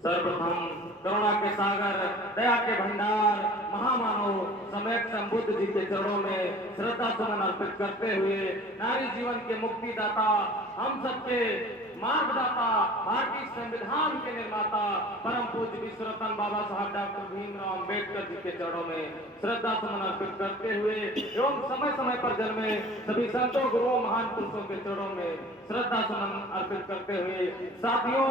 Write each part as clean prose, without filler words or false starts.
सर्वप्रथम करुणा के सागर, दया के भंडार, महामानव समेत संबुद्ध जी के चरणों में श्रद्धा सुमन अर्पित करते हुए नारी जीवन के मुक्तिदाता, हम सबके मार्गदाता, भारतीय संविधान के निर्माता, परम पूज्य विश्व रत्न बाबा साहब डॉक्टर भीमराव अंबेडकर जी के चरणों में श्रद्धा सुमन अर्पित करते हुए एवं समय समय पर जन्मे सभी संतों, गुरुओं, महान पुरुषों के चरणों में श्रद्धा सुमन अर्पित करते हुए साथियों,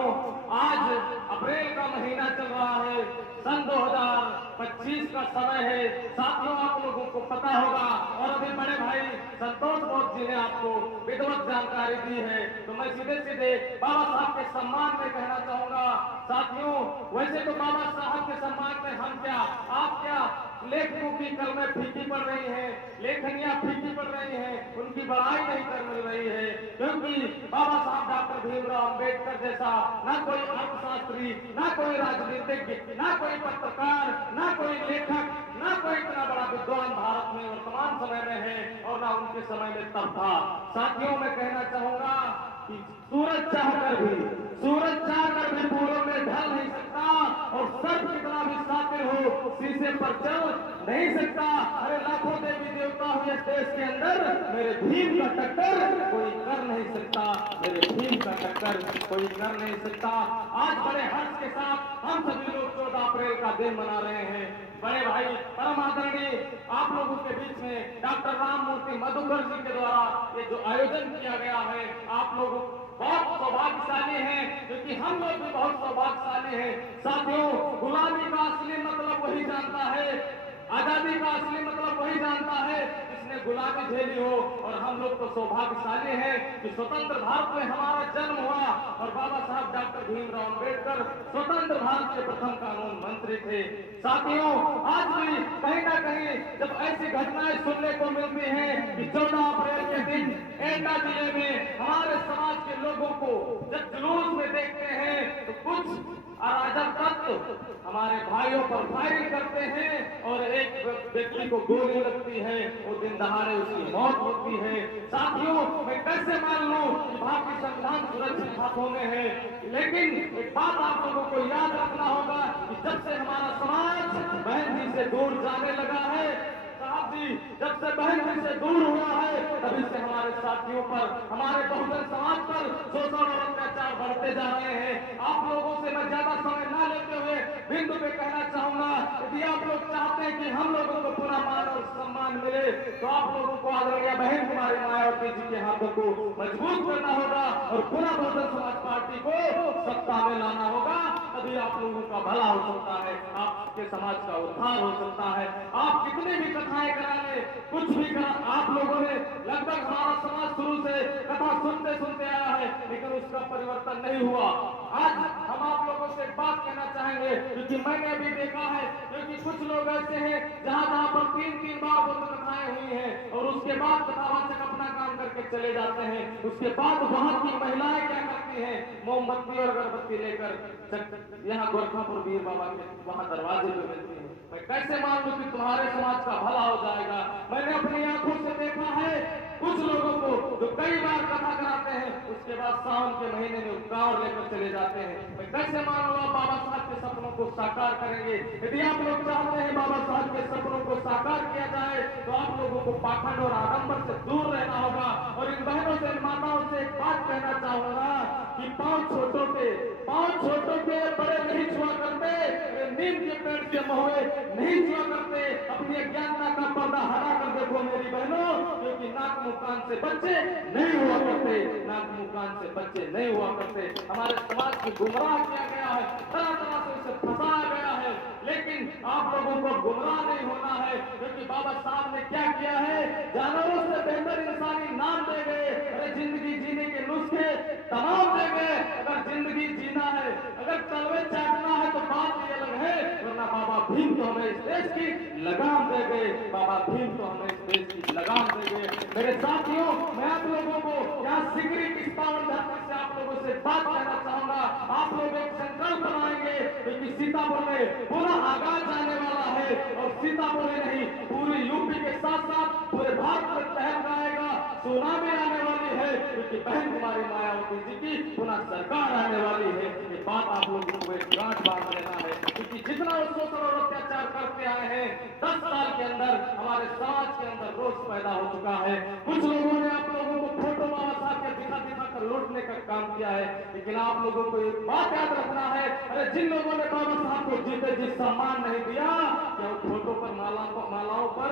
आज अप्रैल का महीना चल रहा है, सन 2025 का समय है। साथियों, आप लोगों को पता होगा और अभी बड़े भाई संतोष बोध जी ने आपको विधिवत जानकारी दी है, तो मैं सीधे सीधे बाबा साहब के सम्मान में कहना चाहूंगा। साथियों, वैसे तो बाबा साहब के सम्मान में हम क्या, आप क्या, लेखकों की कलमें फीकी पड़ रही हैं, लेखनियां फीकी पड़ रही हैं, उनकी बड़ाई नहीं कर मिल रही है, क्योंकि बाबा साहब डॉक्टर भीमराव अंबेडकर जैसा ना कोई अर्थशास्त्री, ना कोई राजनीतिज्ञ, ना कोई पत्रकार, ना कोई लेखक, ना कोई इतना बड़ा विद्वान भारत में वर्तमान समय में है और ना उनके समय में तब था। साथियों, मैं कहना चाहूंगा कि सूरज चाहकर भी पूर्व में ढल नहीं सकता और सर्प कितना भी सातिर हो शीशे पर चल नहीं सकता। अरे लाखों देवी देवता हुए देश के अंदर मेरे भीम का टक्कर कोई कर नहीं सकता, मेरे भीम का टक्कर कोई कर नहीं सकता। आज बड़े हर्ष के साथ हम सभी लोग 14 अप्रैल का दिन मना रहे हैं। बड़े भाई परम आदरणीय आप लोगों के बीच में डॉक्टर राम मूर्ति मधुकर जी के द्वारा ये जो आयोजन किया गया है, आप लोग बहुत सौभाग्यशाली हैं, क्योंकि हम लोग भी बहुत सौभाग्यशाली हैं। साथियों, गुलामी का असली मतलब वही जानता है, आजादी का असली मतलब वही जानता है जिसने गुलामी झेली हो, और हम लोग तो सौभाग्यशाली हैं कि स्वतंत्र भारत में हमारा जन्म हुआ और बाबा साहब डॉक्टर भीमराव अंबेडकर स्वतंत्र भारत के प्रथम कानून मंत्री थे। साथियों, आज भी कहीं ना कहीं जब ऐसी घटनाएं सुनने को मिलती हैं कि 14 अप्रैल के दिन एटा जिले में हमारे समाज के लोगों को जब जुलूस में देखते हैं तो कुछ अराजक तत्व हमारे भाइयों पर फायरिंग करते हैं और एक व्यक्ति को गोली लगती है, वो दिन दहाड़े उसकी मौत होती है। साथियों, मैं कैसे मान लूं कि भारतीय संविधान सुरक्षित हाथों में है, लेकिन एक बात आप लोगों को याद रखना होगा कि जब से हमारा समाज बहन जी से दूर जाने लगा है, साहब जी, जब से बहन जी से दूर हुआ है, तभी से हमारे साथियों पर, हमारे बहुजन समाज पर शोषण और अत्याचार बढ़ते जा रहे हैं। आप लोगों से मैं ज्यादा समय ना लेते हुए बिंदु पे कहना चाहूंगा, यदि आप लोग चाहते हैं कि हम लोगों को पूरा मान और सम्मान मिले, तो आप लोगों को आदरणीय बहन कुमारी मायावती जी के हाथों को मजबूत करना होगा और पूरा बहुजन समाज पार्टी को सत्ता में लाना होगा, तभी आप लोगों का भला हो सकता है, आपके समाज का उद्धार हो सकता है। आप कितने भी कथाएं करा ले, कुछ भी करा, आप लोगों ने लगभग हमारा समाज शुरू से कथा सुनते सुनते आया है, लेकिन उसका परिवर्तन नहीं हुआ। आज हम आप लोगों से एक बात कहना चाहेंगे, क्योंकि मैंने अभी देखा है, क्योंकि कुछ लोग ऐसे हैं जहां जहां पर 3-3 बार बुद्ध कथाएं हुई हैं और उसके बाद कथावाचक अपना काम करके चले जाते हैं। उसके बाद वहां की महिलाएं क्या करती हैं, मोमबत्ती और अगरबत्ती लेकर यहाँ गोरखापुर वीर बाबा के वहां दरवाजे पे मिलती है। मैं कैसे मान लूं कि तुम्हारे समाज का भला हो जाएगा। मैंने अपनी आंखों से देखा है कुछ लोगों को जो कई बार कथा कराते हैं, उसके बाद सावन के महीने में उपकार लेकर चले जाते हैं। मैं कैसे मान लूं आप बाबा साहब के सपनों को साकार करेंगे। यदि आप लोग चाहते हैं बाबा साहब के सपनों को साकार किया जाए, तो आप लोगों को पाखंड और आडंबर से दूर रहना होगा। और इन बहनों से, इन माताओं से एक बात कहना चाहूंगा कि पांव छोटों के बड़े नहीं छुआ करते, नीम के पेड़ के महुए नहीं छुआ करते। अपनी अज्ञानता का पर्दा हटा कर देखो मेरी बहनों, क्योंकि नाक मुंह कान से बच्चे नहीं हुआ करते, नाक मुंह कान से बच्चे नहीं हुआ करते। हमारे समाज को गुमराह किया गया है, तरह तरह से उसे फंसाया गया है, लेकिन आप लोगों को गुमराह नहीं होना है, क्योंकि बाबा साहब ने क्या किया है, जानवरों से बेहतर इंसानी नाम दे गए। अरे जिंदगी जीने के नुस्खे तमाम दे गए। अगर जिंदगी जीना है, अगर तलवे चाटना है तो बात ये अलग है, वरना बाबा भीम तो हमें इस देश की लगाम दे गए, बाबा भीम तो हमें इस देश की लगाम दे गए। मेरे साथियों, मैं आप लोगों को यहाँ सिगरी की इस पावन धरती से आप लोगों से बात कहना चाहूंगा। आप लोग एक संकल्प बनाएंगे, क्योंकि सीतापुर में पुनः आगाज आने वाला है और सीतापुर ही नहीं पूरी यूपी के साथ साथ पूरे भारत में तहलकाएगा, सुनामी आने वाली है, क्योंकि बहन कुमारी मायावती जी की पुनः सरकार आने वाली है। ये बात आप लोगों को एक गांठ बांध लेना है, क्योंकि जितना वो शोषण और अत्याचार करते आए हैं 10 साल के अंदर हमारे समाज के अंदर रोष पैदा हो चुका है। कुछ लोगों ने आप लोगों को फोटो बाबा साहब के दिखा दिखा कर लूटने का काम किया है, लेकिन आप लोगों को एक बात याद रखना है, अरे जिन लोगों ने बाबा साहब को जीते जी सम्मान नहीं दिया, क्या वो फोटो पर मालाओं पर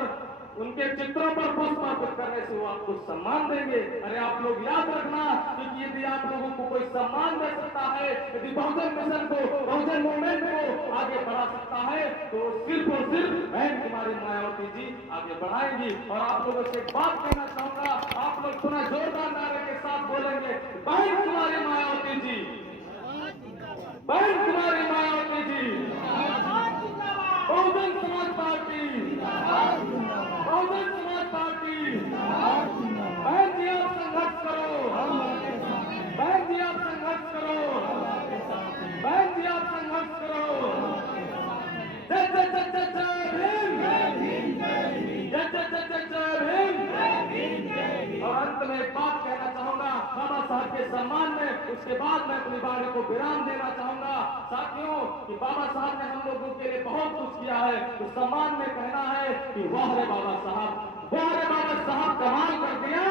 उनके चित्रों पर पुष्प अर्पित करने से वो आपको सम्मान देंगे? अरे आप लोग याद रखना, क्योंकि यदि आप लोगों को कोई सम्मान दे सकता है, यदि बहुजन मिशन को, बहुजन मूवमेंट को आगे बढ़ा सकता है, तो सिर्फ और सिर्फ बहन कुमारी मायावती जी आगे बढ़ाएंगी। और आप लोगों से एक बात कहना चाहूंगा, आप लोग पुनः जोरदार नारे के साथ बोलेंगे, बहन कुमारी मायावती जी, बहन कुमारी मायावती जी, बहुजन समाज पार्टी, बहुजन समाज पार्टी। बहन जी आप संघर्ष करो, बहन जी आप संघर्ष करो, बहन जी आप संघर्ष करो। जय जय जय जय जय भीम, जय जय जय जय जय भीम। और अंत में एक बात कहना चाहूंगा बाबा साहब के सम्मान में, उसके बाद मैं अपनी वाणी को विराम देना चाहूंगा साथियों, कि बाबा साहब ने हम लोगों के लिए बहुत कुछ किया है, तो सम्मान में कहना है कि वाह रे बाबा साहब, वाह रे बाबा साहब, कमाल कर दिया,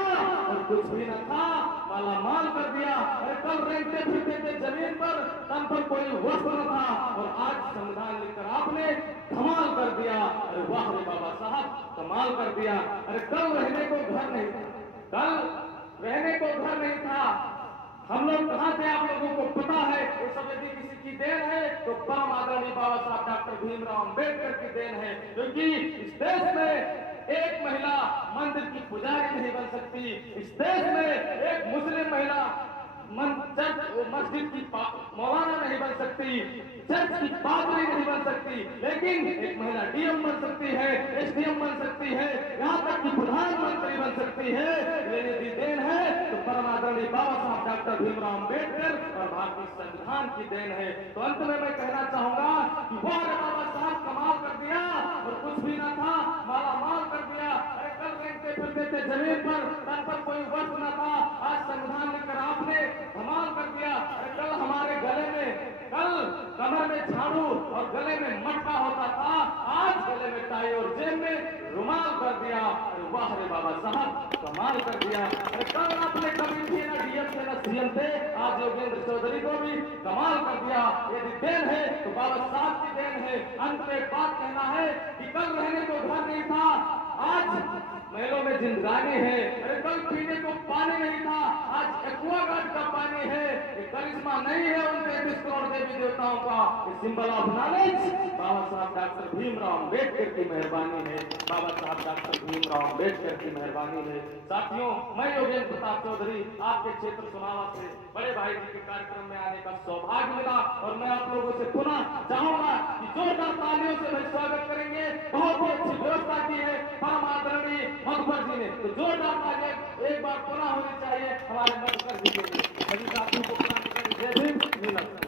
और कुछ भी न था माला माल कर दिया। अरे कल रेंगते फिरते थे जमीन पर, तन पर कोई वस्त्र न था, और आज संविधान लिखकर आपने धमाल कर दिया। अरे वाह रे बाबा साहब, कमाल कर दिया। अरे कल रहने को घर नहीं था, कल रहने को घर नहीं था, हम लोग कहाँ थे आप लोगों को पता है। वो सब यदि किसी की देन है तो परम आदरणीय बाबा साहब डॉक्टर भीमराव अंबेडकर की देन है, क्योंकि इस देश में एक महिला मंदिर की पुजारी नहीं बन सकती, इस देश में एक मुस्लिम महिला मस्जिद की मौलाना नहीं बन सकती, चर्च की पादरी नहीं बन सकती, लेकिन एक महिला डीएम बन सकती है, एसडीएम बन सकती है, यहाँ तक कि प्रधानमंत्री बन सकती है। यदि देन है तो परम आदरणीय बाबा साहब डॉक्टर भीमराव अंबेडकर और भारतीय संविधान की देन है। तो अंत में मैं कहना चाहूंगा कि वाह रे बाबा साहब, कमाल कर दिया, और कुछ भी ना था माला माल कर दिया। अरे कल रेंगते फिरते थे जमीन पर, तन पर कोई वस्त्र न था, आज संविधान लिखकर आपने धमाल कर दिया। अरे कल हमारे गले में, कल कमर में झाड़ू और गले में मटका होता था, आज गले में टाई और जेब में रुमाल कर दिया। अरे वाह रे बाबा साहब, कमाल कर दिया। अरे कल आपने कभी थे ना डीएम थे ना सीएम थे, आज योगेंद्र चौधरी को भी कमाल कर दिया। यदि देन है तो बाबा साहब की देन है। अंत में बात कहना है कि कल रहने को घर नहीं था, आज महलों में जिंदगानी है। अरे कल पीने को पानी नहीं था, आज एक्वागार्ड का पानी है। ये करिश्मा नहीं है उन 33 करोड़ देवी देवताओं का, ये सिंबल ऑफ नॉलेज बाबा साहब डॉक्टर भीमराव अंबेडकर की मेहरबानी है, बाबा साहब डॉक्टर भीमराव अंबेडकर की मेहरबानी है। साथियों, मैं योगेंद्र प्रताप चौधरी आपके क्षेत्र सुनावा से बड़े भाई जी के कार्यक्रम में आने का सौभाग्य मिला, और मैं आप लोगों से पुनः चाहूंगा कि जोरदार तालियों से भाई स्वागत करेंगे। बहुत ही अच्छी व्यवस्था की है परम आदरणीय मधुकर जी ने, तो जोरदार तालियां एक बार पुनः होनी चाहिए हमारे मधुकर जी के लिए। सभी साथियों को जय भीम।